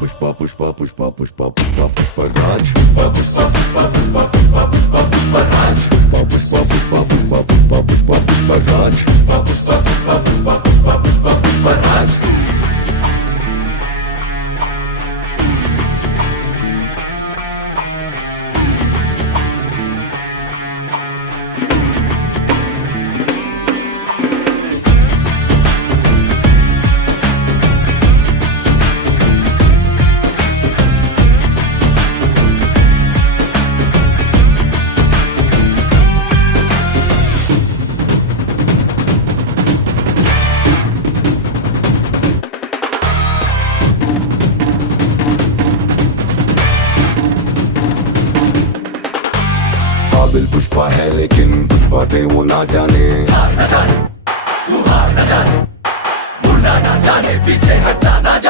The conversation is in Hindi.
पुष्पा पुष्पा पुष्पा पुष्पा पुष्पा पुष्पराज पुष्पा पुष्पा पुष्पा पुष्पा पुष्पा पुष्पा पुष्पराज पुष्पा पुष्पा पुष्पा पुष्पा पुष्पा पुष्पा पुष्पराज पुष्पा पुष्पा पुष्पा पुष्पा पुष्पा पुष्पा पुष्पराज। काबिल पुष्पा है लेकिन कुछ बातें वो ना जाने, हार न जाने, तू हार न जाने, मुड़ना ना जाने, पीछे हटना ना जाने।